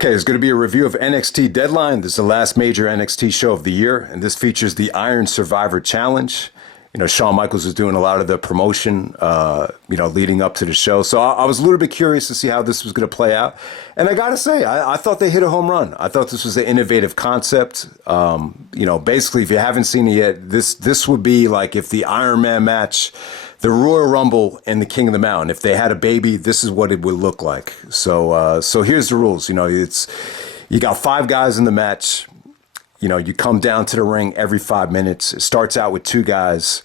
Okay, it's going to be a review of NXT Deadline. This is the last major NXT show of the year, and this features the Iron Survivor Challenge. You know, Shawn Michaels was doing a lot of the promotion, leading up to the show. So I was a little bit curious to see how this was going to play out. And I got to say, I thought they hit a home run. I thought this was an innovative concept. Basically, if you haven't seen it yet, this would be like if the Iron Man match, the Royal Rumble, and the King of the Mountain, if they had a baby, this is what it would look like. So here's the rules. You know, you got 5 guys in the match. You know, you come down to the ring every 5 minutes. It starts out with 2 guys.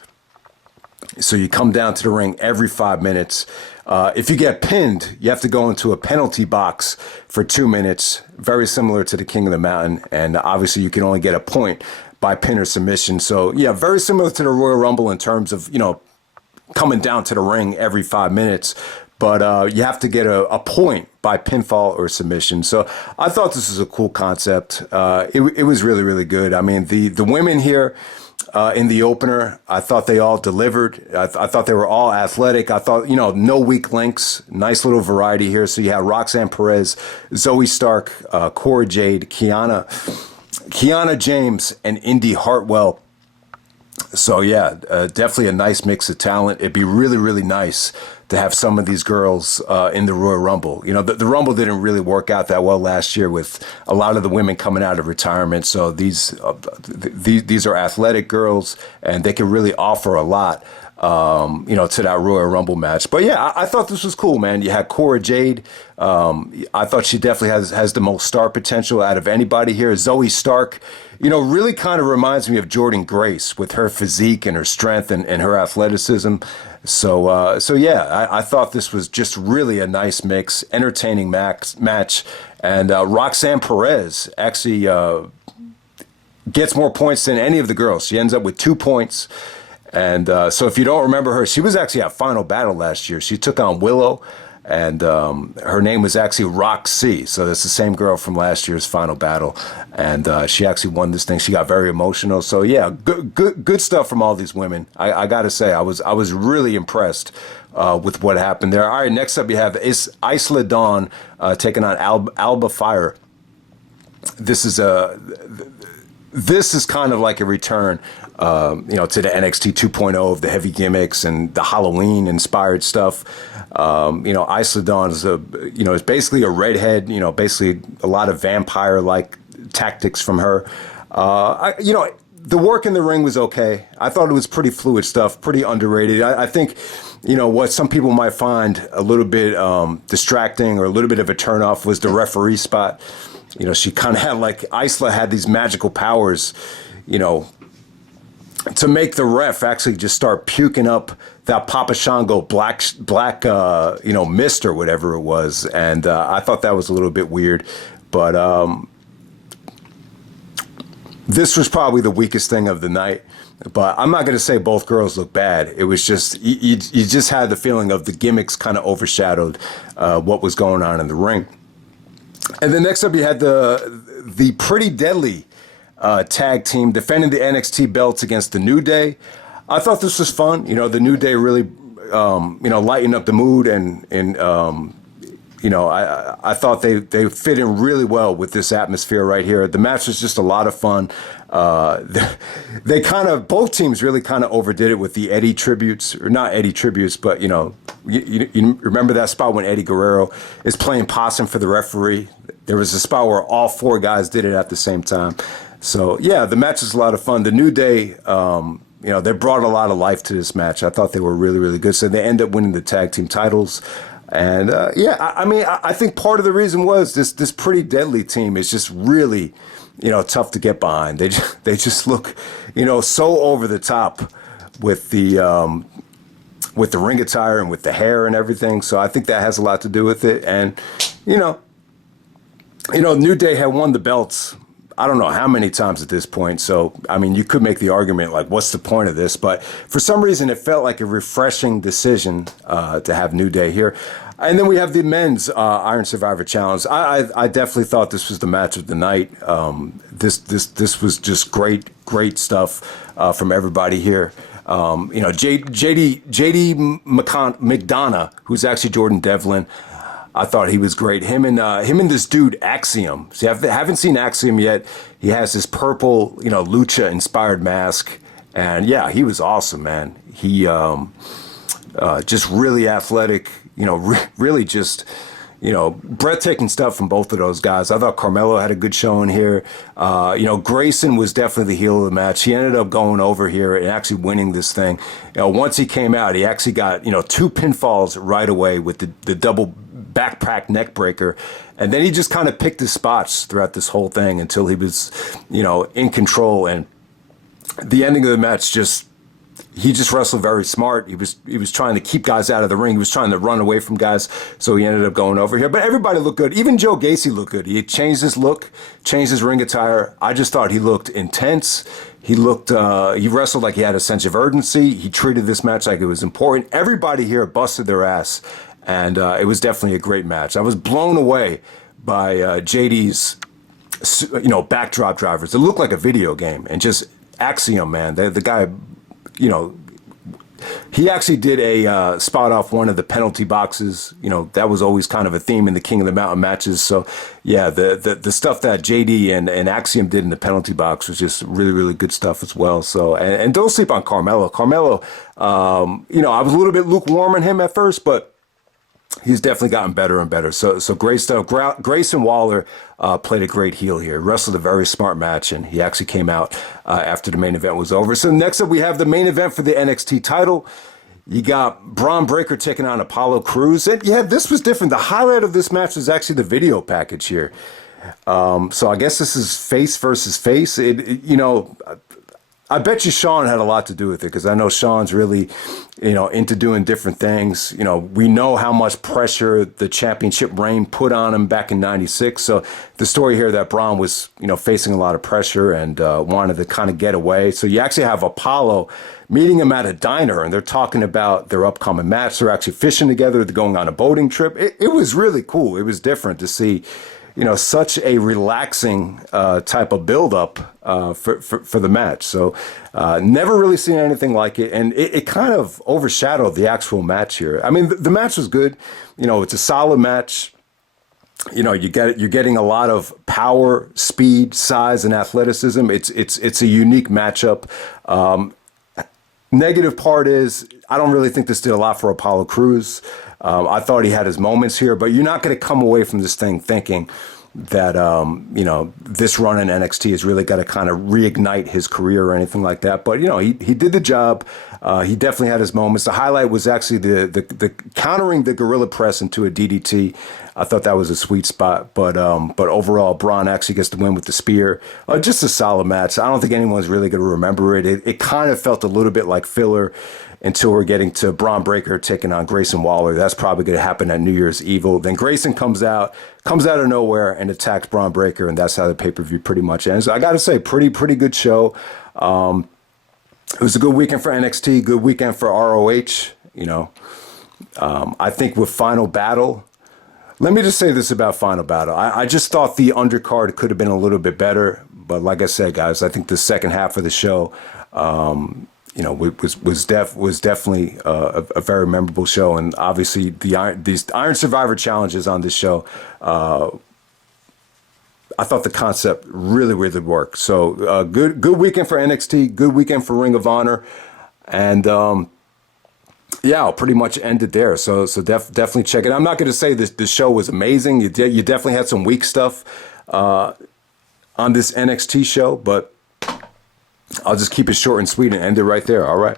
So you come down to the ring every 5 minutes. If you get pinned, you have to go into a penalty box for 2 minutes, very similar to the King of the Mountain. And obviously you can only get a point by pin or submission. So yeah, very similar to the Royal Rumble in terms of, you know, coming down to the ring every 5 minutes. But you have to get a point by pinfall or submission. So I thought this was a cool concept. It was really, really good. I mean, the women here in the opener, I thought they all delivered. I thought they were all athletic. I thought, you know, no weak links. Nice little variety here. So you had Roxanne, Perez, Zoey Stark, Cora, Jade, Kiana James, and Indi Hartwell. So yeah, definitely a nice mix of talent. It'd be really, really nice to have some of these girls in the Royal Rumble. You know, the Rumble didn't really work out that well last year with a lot of the women coming out of retirement. So these are athletic girls, and they can really offer a lot, to that Royal Rumble match. But yeah, I thought this was cool, man. You had Cora Jade. I thought she definitely has the most star potential out of anybody here. Zoey Stark, you know, really kind of reminds me of Jordynne Grace with her physique and her strength and her athleticism. So yeah, I thought this was just really a nice mix, entertaining match. And Roxanne Perez actually gets more points than any of the girls. She ends up with 2 points. And so if you don't remember her, she was actually at Final Battle last year. She took on Willow, and her name was actually Roxy. So that's the same girl from last year's Final Battle. And she actually won this thing. She got very emotional. So yeah, good stuff from all these women. I got to say, I was really impressed with what happened there. All right, next up you have Isla Dawn taking on Alba Fyre. This is kind of like a return, to the NXT 2.0 of the heavy gimmicks and the Halloween inspired stuff. Isla Dawn is basically a redhead, basically a lot of vampire like tactics from her. The work in the ring was okay. I thought it was pretty fluid stuff, pretty underrated. I think, what some people might find a little bit distracting or a little bit of a turnoff was the referee spot. She kind of had Isla had these magical powers, to make the ref actually just start puking up that Papa Shango black mist or whatever it was. And I thought that was a little bit weird. But this was probably the weakest thing of the night. But I'm not going to say both girls look bad. It was just, you just had the feeling of the gimmicks kind of overshadowed what was going on in the ring. And then next up you had the Pretty Deadly tag team defending the NXT belts against the New Day. I thought this was fun. The New Day really, lightened up the mood, and I thought they fit in really well with this atmosphere right here. The match was just a lot of fun. They both teams really kind of overdid it with the Eddie tributes, or not Eddie tributes, but you remember that spot when Eddie Guerrero is playing possum for the referee? There was a spot where all 4 guys did it at the same time. So yeah, the match was a lot of fun. The New Day, they brought a lot of life to this match. I thought they were really, really good. So they end up winning the tag team titles. And I think part of the reason was this Pretty Deadly team is just really, tough to get behind. They just look, so over the top with the ring attire and with the hair and everything. So I think that has a lot to do with it. And New Day had won the belts, I don't know how many times at this point. So, I mean, you could make the argument, what's the point of this? But for some reason, it felt like a refreshing decision to have New Day here. And then we have the men's Iron Survivor Challenge. I definitely thought this was the match of the night. This was just great stuff from everybody here. JD McDonagh, who's actually Jordan Devlin. I thought he was great. Him and this dude Axiom. See, I haven't seen Axiom yet. He has this purple, lucha inspired mask, and yeah, he was awesome, man. He just really athletic. Really just. Breathtaking stuff from both of those guys. I thought Carmelo had a good showing here. Grayson was definitely the heel of the match. He ended up going over here and actually winning this thing. Once he came out, he actually got, 2 pinfalls right away with the double backpack neck breaker. And then he just kind of picked his spots throughout this whole thing until he was, in control. And the ending of the match he just wrestled very smart. He was trying to keep guys out of the ring. He was trying to run away from guys. So he ended up going over here. But everybody looked good. Even Joe Gacy looked good. He changed his look, changed his ring attire. I just thought he looked intense. He wrestled like he had a sense of urgency. He treated this match like it was important. Everybody here busted their ass. And it was definitely a great match. I was blown away by JD's, backdrop drivers. It looked like a video game. And just Axiom, man. The guy... he actually did a spot off one of the penalty boxes. That was always kind of a theme in the King of the Mountain matches. So, yeah, the stuff that JD and Axiom did in the penalty box was just really, really good stuff as well. So, and don't sleep on Carmelo. Carmelo, I was a little bit lukewarm on him at first, but he's definitely gotten better and better. So great stuff. Grayson Waller played a great heel here. Wrestled a very smart match, and he actually came out after the main event was over. So next up, we have the main event for the NXT title. You got Bron Breakker taking on Apollo Crews. And yeah, this was different. The highlight of this match was actually the video package here. So I guess this is face versus face. I bet you Sean had a lot to do with it because I know Sean's really, into doing different things. We know how much pressure the championship reign put on him back in '96. So the story here that Bron was, facing a lot of pressure and wanted to kind of get away. So you actually have Apollo meeting him at a diner and they're talking about their upcoming match. They're actually fishing together. They're going on a boating trip. It was really cool. It was different to see, such a relaxing type of buildup for the match. So never really seen anything like it. And it kind of overshadowed the actual match here. I mean, the match was good. It's a solid match. You're getting a lot of power, speed, size, and athleticism. It's a unique matchup. Negative part is I don't really think this did a lot for Apollo Crews. I thought he had his moments here, but you're not going to come away from this thing thinking that, this run in NXT has really got to kind of reignite his career or anything like that. But, he did the job. He definitely had his moments. The highlight was actually the countering the gorilla press into a DDT. I thought that was a sweet spot. But overall, Bron actually gets the win with the spear. Just a solid match. I don't think anyone's really going to remember it. It kind of felt a little bit like filler until we're getting to Bron Breakker taking on Grayson Waller. That's probably going to happen at New Year's Evil. Then Grayson comes out of nowhere and attacks Bron Breakker, and that's how the pay-per-view pretty much ends. I got to say, pretty good show. It was a good weekend for NXT, good weekend for ROH. I think with Final Battle, let me just say this about Final Battle. I just thought the undercard could have been a little bit better, but like I said, guys, I think the second half of the show, was definitely a very memorable show, and obviously these Iron Survivor challenges on this show, I thought the concept really, really worked. So good weekend for NXT, good weekend for Ring of Honor, and I'll pretty much end it there. So definitely check it. I'm not going to say the show was amazing. You definitely had some weak stuff on this NXT show, but I'll just keep it short and sweet and end it right there. All right.